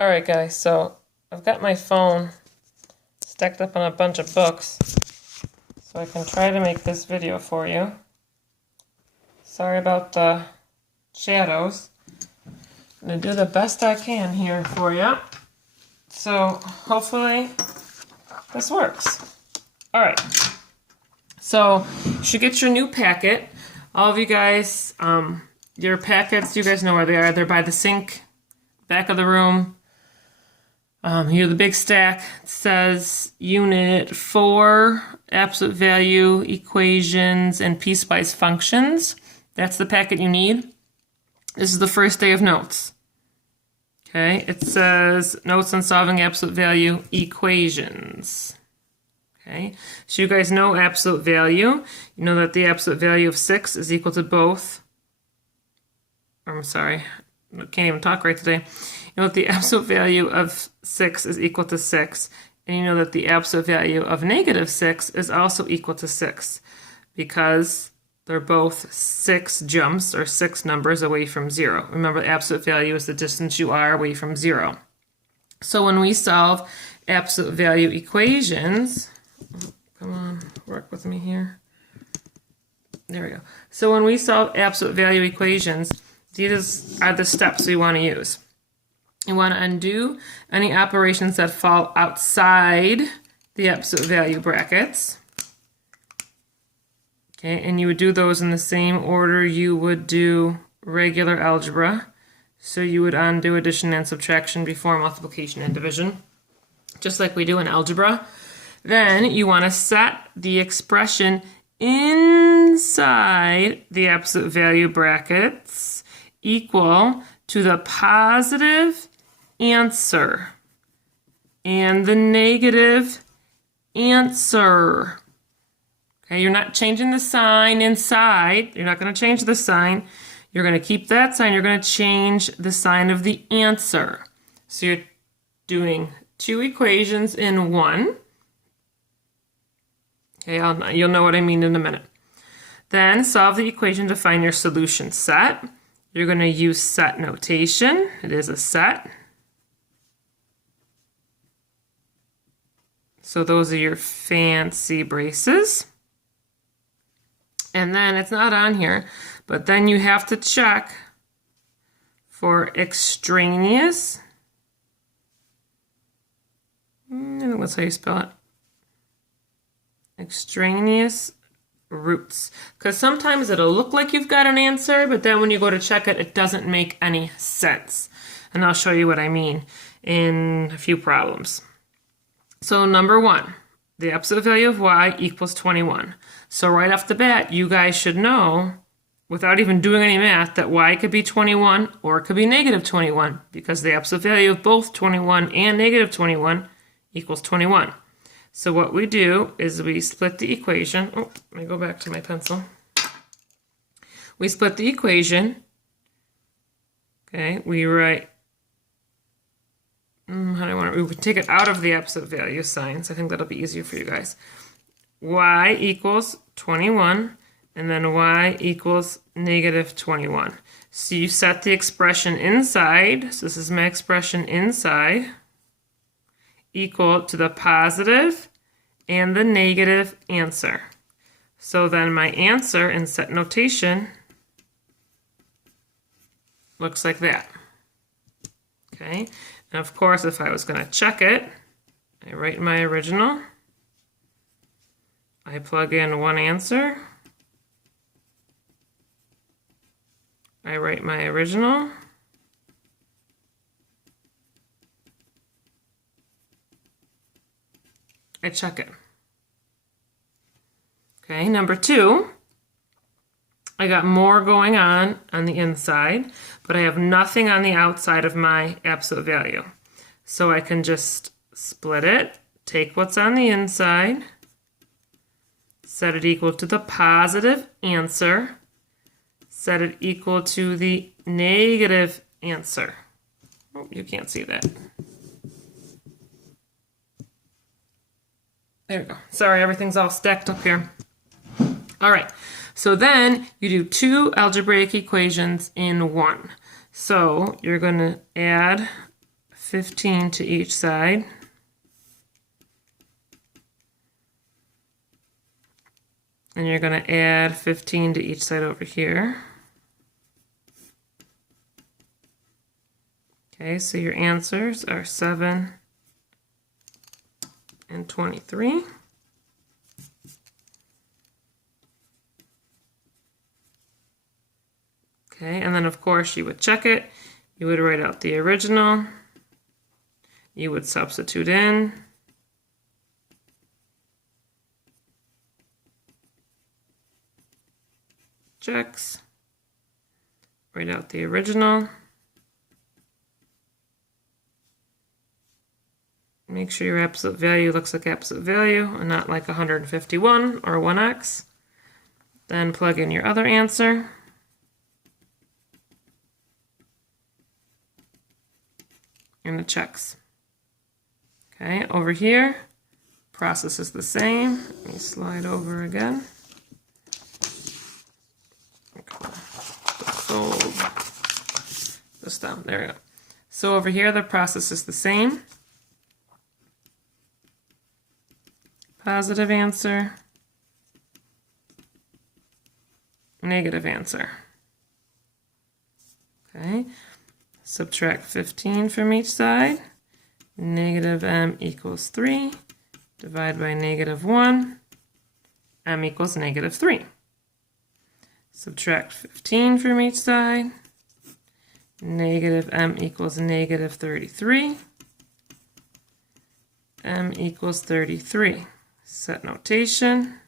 Alright guys, so I've got my phone stacked up on a bunch of books so I can try to make this video for you. Sorry about the shadows. I'm going to do the best I can here for you. So hopefully this works. Alright, so you should get your new packet. All of you guys, your packets, you guys know where they are. They're by the sink, back of the room. Here, the big stack. It says Unit 4, Absolute Value, Equations, and Piecewise Functions. That's the packet you need. This is the first day of notes. Okay, it says Notes on Solving Absolute Value Equations. Okay, so you guys know absolute value. You know that the absolute value of 6 is equal to both. I'm sorry, I can't even talk right today. You know that the absolute value of 6 is equal to 6, and you know that the absolute value of negative 6 is also equal to 6, because they're both 6 jumps, or 6 numbers away from 0. Remember, the absolute value is the distance you are away from 0. So when we solve absolute value equations, come on, work with me here. There we go. So when we solve absolute value equations, these are the steps we want to use. You want to undo any operations that fall outside the absolute value brackets. Okay, and you would do those in the same order you would do regular algebra. So you would undo addition and subtraction before multiplication and division, just like we do in algebra. Then you want to set the expression inside the absolute value brackets equal to the positive answer and the negative answer. Okay, you're not changing the sign inside. You're not going to change the sign. You're going to keep that sign. You're going to change the sign of the answer. So you're doing two equations in one. Okay, you'll know what I mean in a minute. Then solve the equation to find your solution set. You're going to use set notation. It is a set. So those are your fancy braces. And then it's not on here, but then you have to check for extraneous. I think that's how you spell it. Extraneous roots. Because sometimes it'll look like you've got an answer, but then when you go to check it, it doesn't make any sense. And I'll show you what I mean in a few problems. So number 1, the absolute value of y equals 21. So right off the bat, you guys should know, without even doing any math, that y could be 21 or it could be negative 21, because the absolute value of both 21 and negative 21 equals 21. So what we do is we split the equation. Oh, let me go back to my pencil. We split the equation. Okay, we write, how do I want it? We take it out of the absolute value sign, so I think that'll be easier for you guys. Y equals 21, and then y equals negative 21. So you set the expression inside, so this is my expression inside, equal to the positive and the negative answer. So then my answer in set notation looks like that. Okay, and of course if I was going to check it, I write my original, I plug in one answer, I write my original, I check it. Okay, number 2, I got more going on the inside, but I have nothing on the outside of my absolute value. So I can just split it, take what's on the inside, set it equal to the positive answer, set it equal to the negative answer. Oh, you can't see that. There we go. Sorry, everything's all stacked up here. All right, so then you do two algebraic equations in one. So you're going to add 15 to each side. And you're going to add 15 to each side over here. Okay, so your answers are 7 and 23. Okay, and then of course you would check it. You would write out the original. You would substitute in. Checks. Write out the original. Make sure your absolute value looks like absolute value and not like 151 or 1x. Then plug in your other answer. And the checks. Okay, over here, process is the same. Let me slide over again. Okay. Fold this down. There we go. So over here, the process is the same. Positive answer, negative answer. Okay, subtract 15 from each side. Negative m equals 3. Divide by negative 1. M equals negative 3. Subtract 15 from each side. Negative m equals negative 33. M equals 33. Set notation.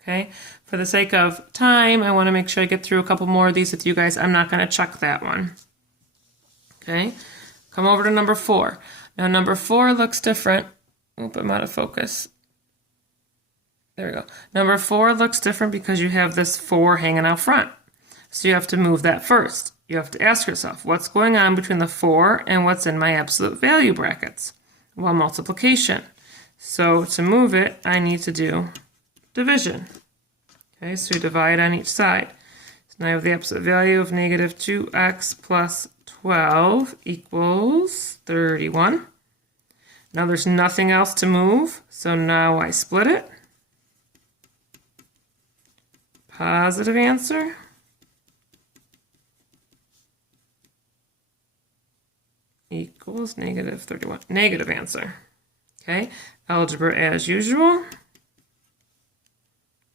Okay, for the sake of time, I want to make sure I get through a couple more of these with you guys. I'm not going to check that one. Okay, come over to number 4. Now number 4 looks different. Oop, I'm out of focus. There we go. Number 4 looks different because you have this 4 hanging out front. So you have to move that first. You have to ask yourself, what's going on between the 4 and what's in my absolute value brackets? Well, multiplication. So to move it, I need to do division. Okay, so you divide on each side. So now I have the absolute value of negative 2x plus 12 equals 31. Now there's nothing else to move, so now I split it. Positive answer. Equals negative 31. Negative answer. Okay, algebra as usual.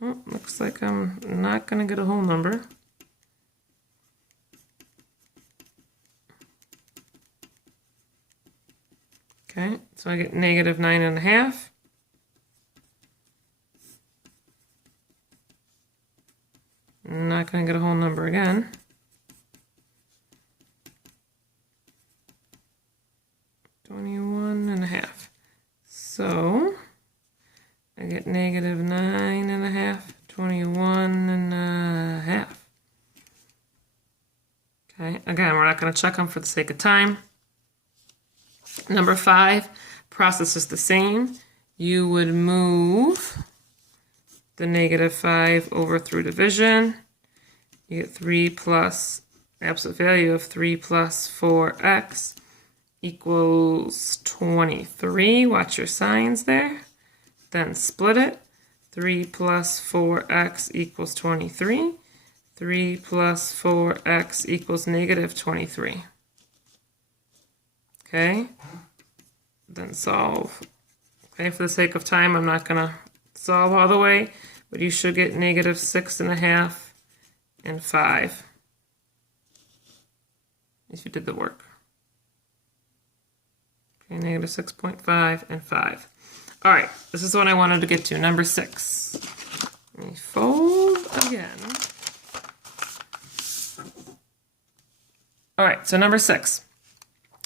Oh, looks like I'm not going to get a whole number. Okay, so I get negative 9.5. Not going to get a whole number again. So I get negative 9.5, 21.5. Okay, again, we're not going to check them for the sake of time. Number 5, process is the same. You would move the negative 5 over through division. You get 3 plus, absolute value of 3 plus 4x equals 23. Watch your signs there. Then split it. 3 plus 4x equals 23. 3 plus 4x equals negative 23. Okay, then solve. Okay, for the sake of time, I'm not going to solve all the way, but you should get negative 6.5 and 5 if you did the work. Okay, negative 6.5 and 5. All right, this is what I wanted to get to, number 6. Let me fold again. All right, so number 6.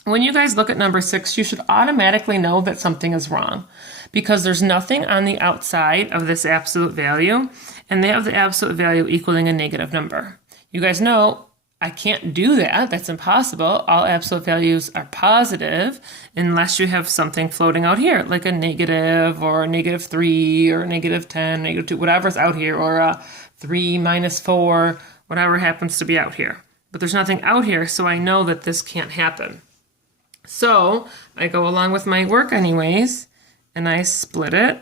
When you guys look at number 6, you should automatically know that something is wrong because there's nothing on the outside of this absolute value, and they have the absolute value equaling a negative number. You guys know I can't do that. That's impossible. All absolute values are positive unless you have something floating out here, like a negative or a negative 3 or a negative 10, negative 2, whatever's out here, or a 3 minus 4, whatever happens to be out here. but there's nothing out here, so I know that this can't happen. So I go along with my work anyways, and I split it.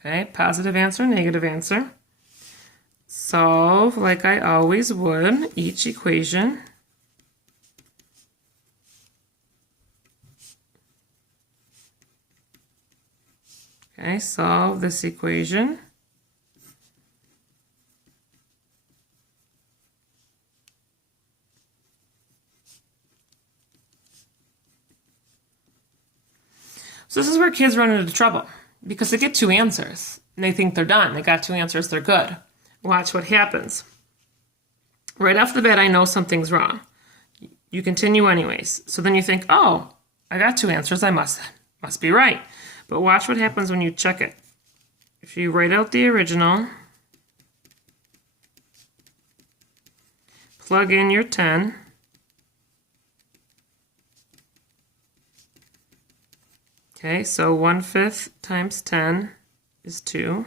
Okay, positive answer, negative answer. Solve like I always would each equation. Okay, solve this equation. So this is where kids run into trouble because they get two answers and they think they're done. They got two answers, they're good. Watch what happens. Right off the bat, I know something's wrong. You continue anyways. So then you think, oh, I got two answers, I must be right. But watch what happens when you check it. If you write out the original, plug in your 10, okay, so 1/5 times 10 is 2.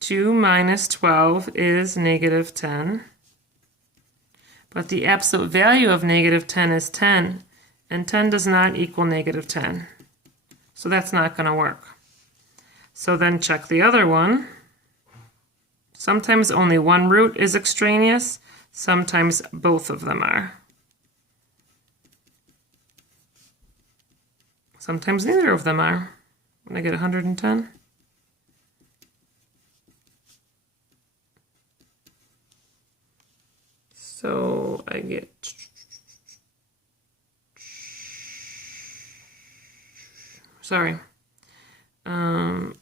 2 minus 12 is negative 10. But the absolute value of negative 10 is 10, and 10 does not equal negative 10. So that's not going to work. So then check the other one. Sometimes only one root is extraneous, sometimes both of them are. Sometimes neither of them are. When I get 110. So I get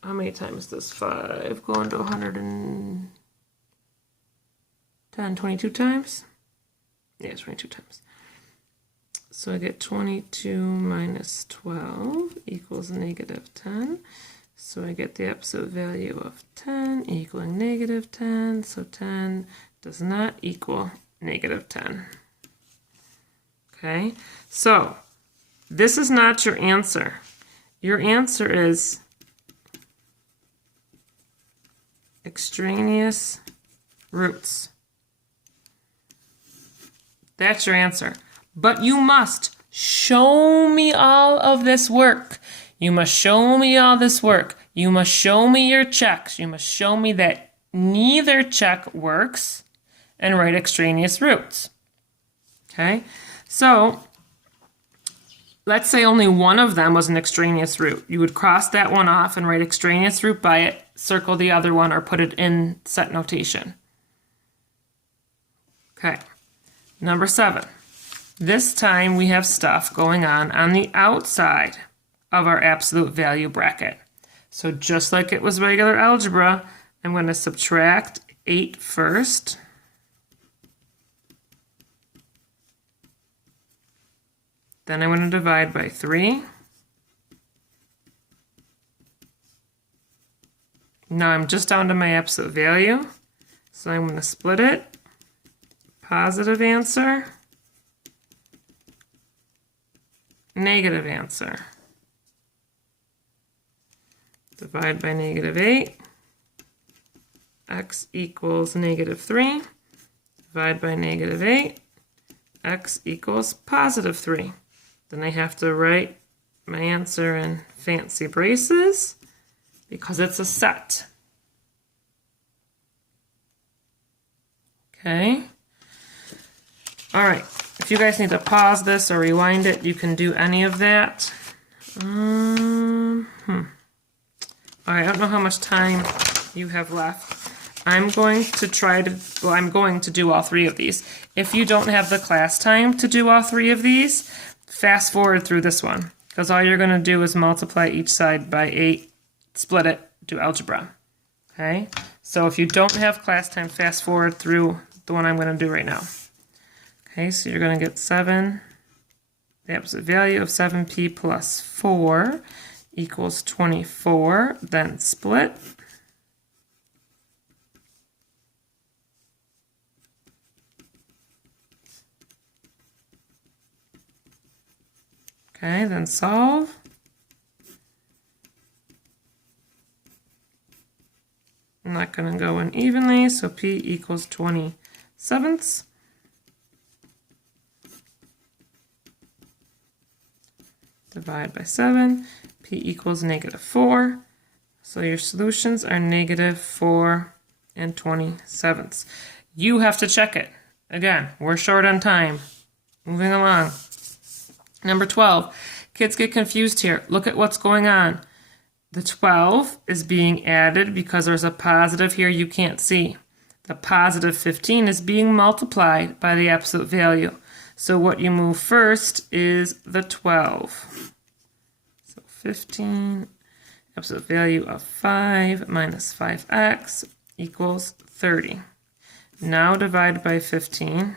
how many times does 5 go into 110? 22 times? Yeah, 22 times. So I get 22 minus 12 equals negative 10. So I get the absolute value of 10 equaling negative 10. So 10 does not equal negative 10. Okay, so this is not your answer. Your answer is extraneous roots. That's your answer. But you must show me all of this work. You must show me all this work. You must show me your checks. You must show me that neither check works and write extraneous roots. Okay, so let's say only one of them was an extraneous root. You would cross that one off and write extraneous root by it, circle the other one, or put it in set notation. Okay, number 7. This time we have stuff going on the outside of our absolute value bracket. So just like it was regular algebra, I'm going to subtract 8 first. Then I'm going to divide by 3. Now I'm just down to my absolute value. So I'm going to split it. Positive answer. Negative answer. Divide by negative 8. X equals negative 3. Divide by negative 8. X equals positive 3. Then I have to write my answer in fancy braces because it's a set. Okay. All right. If you guys need to pause this or rewind it, you can do any of that. All right. I don't know how much time you have left. I'm going to do all 3 of these. If you don't have the class time to do all 3 of these, fast forward through this one, because all you're going to do is multiply each side by 8, split it, do algebra. Okay? So if you don't have class time, fast forward through the one I'm going to do right now. Okay, so you're going to get 7, the absolute value of 7p plus 4 equals 24, then split. Okay, then solve. I'm not going to go in evenly, so P equals 20/7. Divide by 7. P equals -4. So your solutions are -4 and 20/7. You have to check it. Again, we're short on time. Moving along. Number 12. Kids get confused here. Look at what's going on. The 12 is being added because there's a positive here you can't see. The positive 15 is being multiplied by the absolute value. So what you move first is the 12. So 15, absolute value of 5 minus 5x equals 30. Now divide by 15.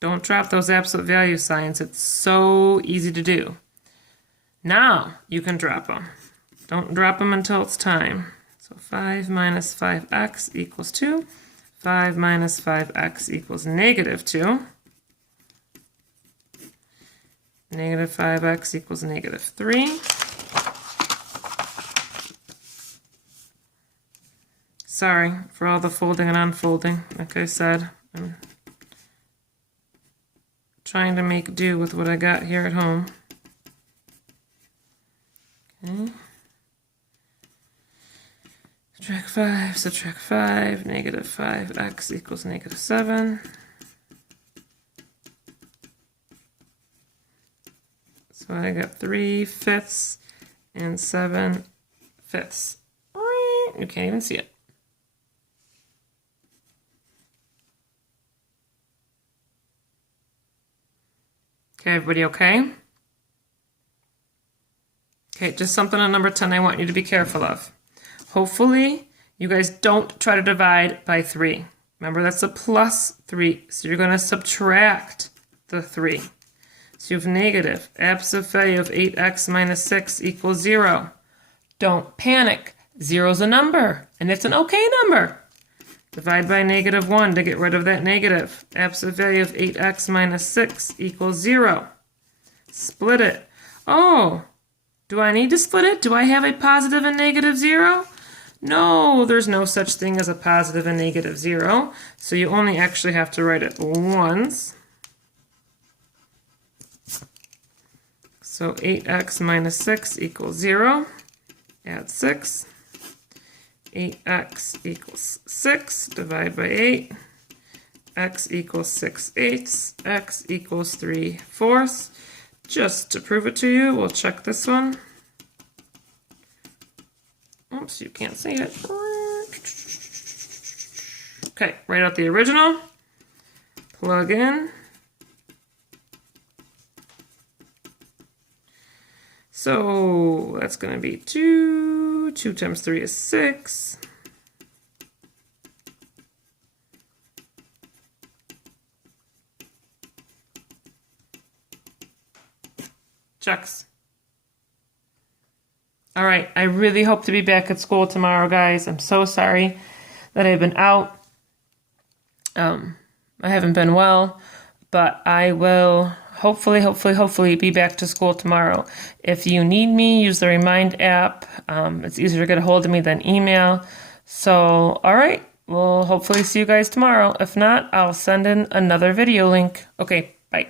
Don't drop those absolute value signs. It's so easy to do. Now you can drop them. Don't drop them until it's time. So 5 minus 5x equals 2. 5 minus 5x equals -2. -5x equals -3. Sorry for all the folding and unfolding. Like I said, I'm trying to make do with what I got here at home. Okay. Subtract 5, -5x equals -7. So I got 3/5 and 7/5. You can't even see it. Okay, everybody okay? Okay, just something on number 10 I want you to be careful of. Hopefully, you guys don't try to divide by 3. Remember, that's a +3, so you're going to subtract the 3. So you have negative absolute value of 8x minus 6 equals 0. Don't panic. 0 is a number, and it's an okay number. Divide by -1 to get rid of that negative. Absolute value of 8x minus 6 equals 0. Split it. Oh, do I need to split it? Do I have a positive and -0? No, there's no such thing as a positive and -0. So you only actually have to write it once. So 8x minus 6 equals 0. Add 6. 8x equals 6. Divide by 8. X equals 6/8. X equals 3/4. Just to prove it to you, we'll check this one. Oops, you can't see it. Okay, write out the original. Plug in. So that's going to be 2. 2 times 3 is 6. Checks. All right, I really hope to be back at school tomorrow, guys. I'm so sorry that I've been out. I haven't been well, but I will hopefully be back to school tomorrow. If you need me, use the Remind app. It's easier to get a hold of me than email. So, all right, we'll hopefully see you guys tomorrow. If not, I'll send in another video link. Okay, bye.